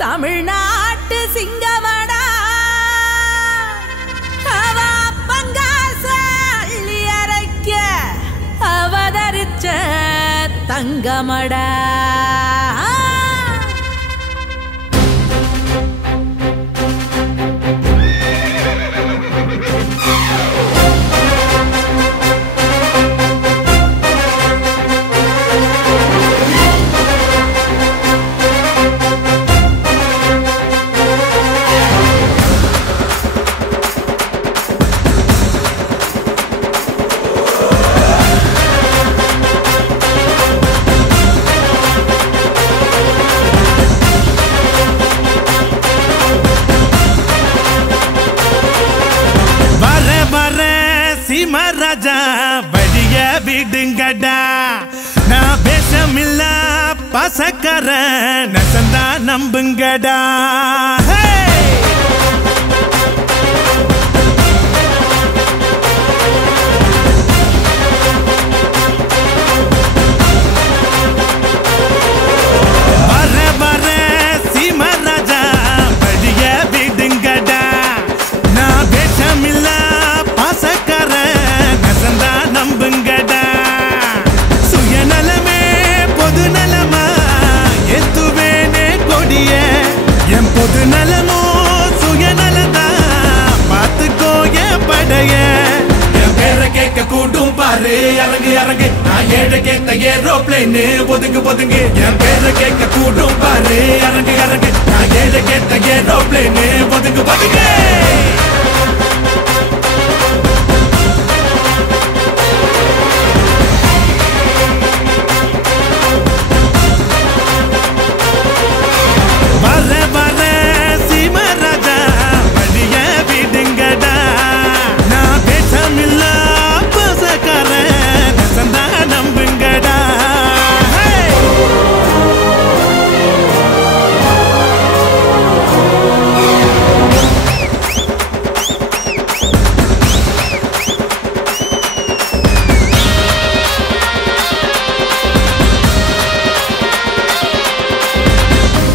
தமிழ்நாட்டு சிங்கமடா அவ பங்காச அள்ளி அரைக்க அவதரிச்ச தங்கமடா ராஜா வழிய விடுங்கடா நான் பேசமில்ல பசக்கர நசந்தா நம்புங்கடா பொது நலமோ சுயநலதா பாத்துக்கோ என் படைய என் பேரை கேட்க கூட்டும் பாரு இறங்கு இறங்கு நான் ஏழை கேட்ட ஏரோப்ளேன் ஒதுங்கு ஒதுங்கு என் பேரை கேட்க கூட்டும் பாரு இறங்கு இறங்கு நான் ஏழை கேட்ட ஏரோப்ளேன் ஒதுங்கு ஒதுங்கு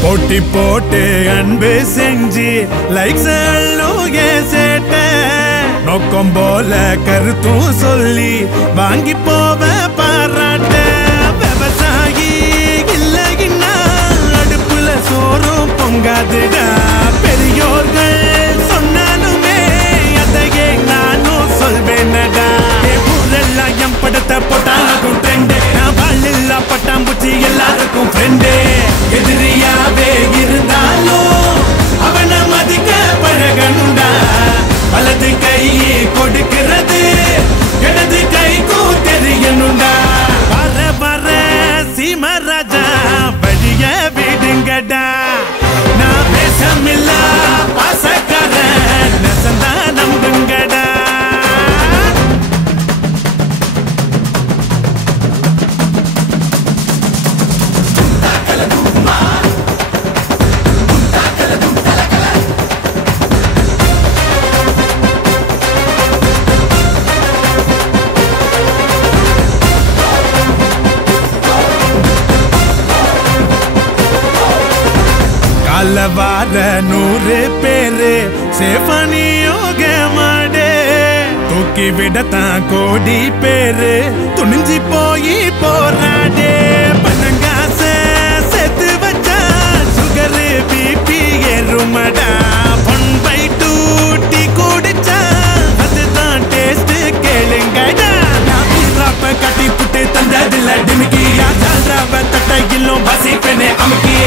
போட்டி போட்டு அன்பு செஞ்சு லைக்ஸ் சேட்ட நோக்கம் போல கருத்தும் சொல்லி வாங்கி போவ பாராட்ட விவசாயி இல்லைன்னா அடுப்புல சோறும் பொங்காதுடா பெரியோர்கள் சொன்னாலுமே அதையே நானும் சொல்வேனடா ஊரெல்லாம் என் படத்தை போட்டாலும் ட்ரெண்டு நான் வாழ்ல பட்டாம்பூச்சி எல்லாருக்கும் ஃப்ரெண்டு எதிரியாவே இருந்தாலும் அவனை மதிக்க பழகணுண்டா வலது கை கொடுக்கிறது இடது கைக்கும் தெரியணுண்டா வர வர சீமராஜா வழிய விடுங்கடா நான் பேசமில்ல பாசக்கார நசந்தா நம்புங்கடா வார 100 பேரு சேஃபனியோக மாடே தூக்கி விடத்தான் கோடி பேரு துணிஞ்சி போய் போராடே பணங்காச சேர்த்து வச்சா சுகரு பிபி ஏறுமடா 1/2 டீ குடிச்சா அதுதான் டேஸ்ட் கேளுங்கடா நான் பீராப்ப கட்டி புட்டு தந்ததில்ல டிமிக்கி யாராவ தட்டையிலும் பசி பெண்ணே அமுக்கி